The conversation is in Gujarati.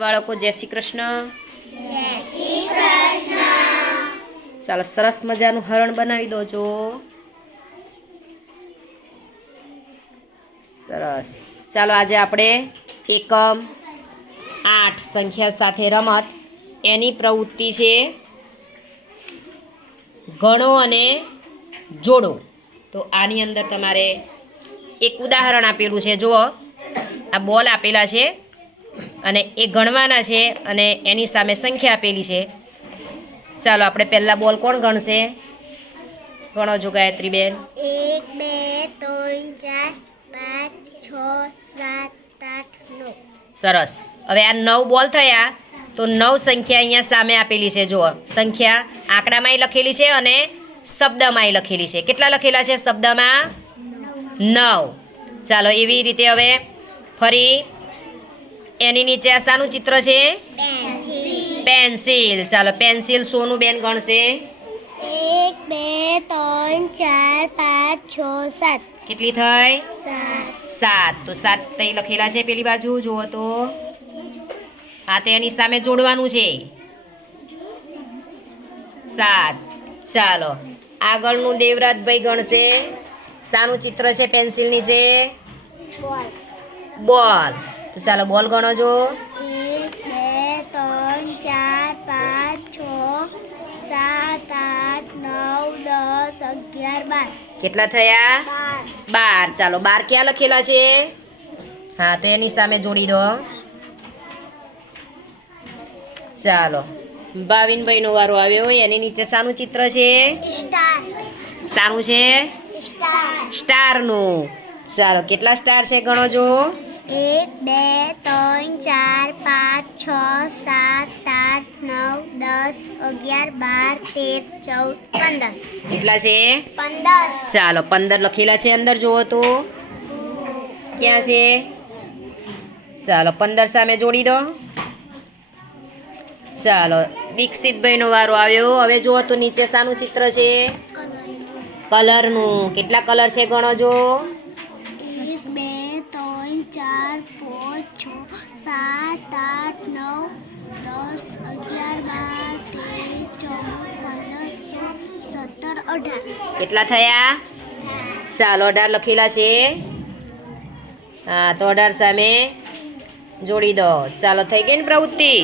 બાળકો જય શ્રી કૃષ્ણ. જય શ્રી કૃષ્ણ. ચાલો સરસ મજાનું હરણ બનાવી દો જો. સરસ. ચાલો આજે આપણે એકમ 8 સંખ્યા સાથે રમત એની પ્રવૃત્તિ છે ગણો અને જોડો. તો આની અંદર તમારે એક ઉદાહરણ આપેલું છે. જુઓ, આ બોલ આપેલા છે અને એ ગણવાના છે અને એની સામે સંખ્યા આપેલી છે. ચાલો આપણે પહેલા બોલ કોણ ગણશે? ગણો જો ગાયત્રીબેન. 1 2 3 4 5 6 7 8 9. સરસ. હવે આ 9 બોલ થયા તો 9 સંખ્યા અહીંયા સામે આપેલી છે. જુઓ, સંખ્યા આંકડામાંય લખેલી છે અને શબ્દમાંય લખેલી છે. કેટલા લખેલા છે શબ્દમાં? 9. ચાલો એવી રીતે હવે ફરી એની નીચે આ શાનું ચિત્ર છે? પેન્સિલ. ચાલો પેન્સિલ સોનું બેન ગણશે. 1 2 3 4 5 6 7. કેટલી થઈ? 7. 7. તો 7 તઈ લખેલા છે પેલી બાજુ. જુઓ તો આ તો એની સામે જોડવાનું છે 7. ચાલો આગળનું દેવરાજભાઈ ગણશે. શાનું ચિત્ર છે પેન્સિલ નીચે? બોલ. બોલ. તો ચાલો બોલ ગણો જો. 1 2 3 4 5 6 7 8 9 10 11 12. કેટલા થયા? 12. 12. ચાલો 12 ક્યાં લખેલા છે? હા, તો એની સામે જોડી દો. ચાલો ભાવિનભાઈનો વારો આવ્યો. એની નીચે શાનું ચિત્ર છે? સ્ટાર. શાનું છે? સ્ટાર. સ્ટારનું. ચાલો કેટલા સ્ટાર છે ગણો જો. 1 2 3 4 5 6 7 8 9 10 11 12 13 14 15. કેટલા છે? 15. ચાલો 15 લખેલા છે અંદર. જુઓ તો ક્યાં છે? ચાલો 15 સામે જોડી દો. ચાલો દીક્ષિતભાઈનો વારો આવ્યો. હવે જુઓ તો નીચે શાનું ચિત્ર છે? કલરનું. કેટલા કલર છે ગણો જો. 1 2 3 4 5 6 7 8 9 10 11 12 13 14 15 16 17 18. કેટલા થયા? ચાલો 18 લખેલા છે. હા, તો 18 સામે જોડી દો. ચાલો થઈ ગઈ ને પ્રવૃત્તિ.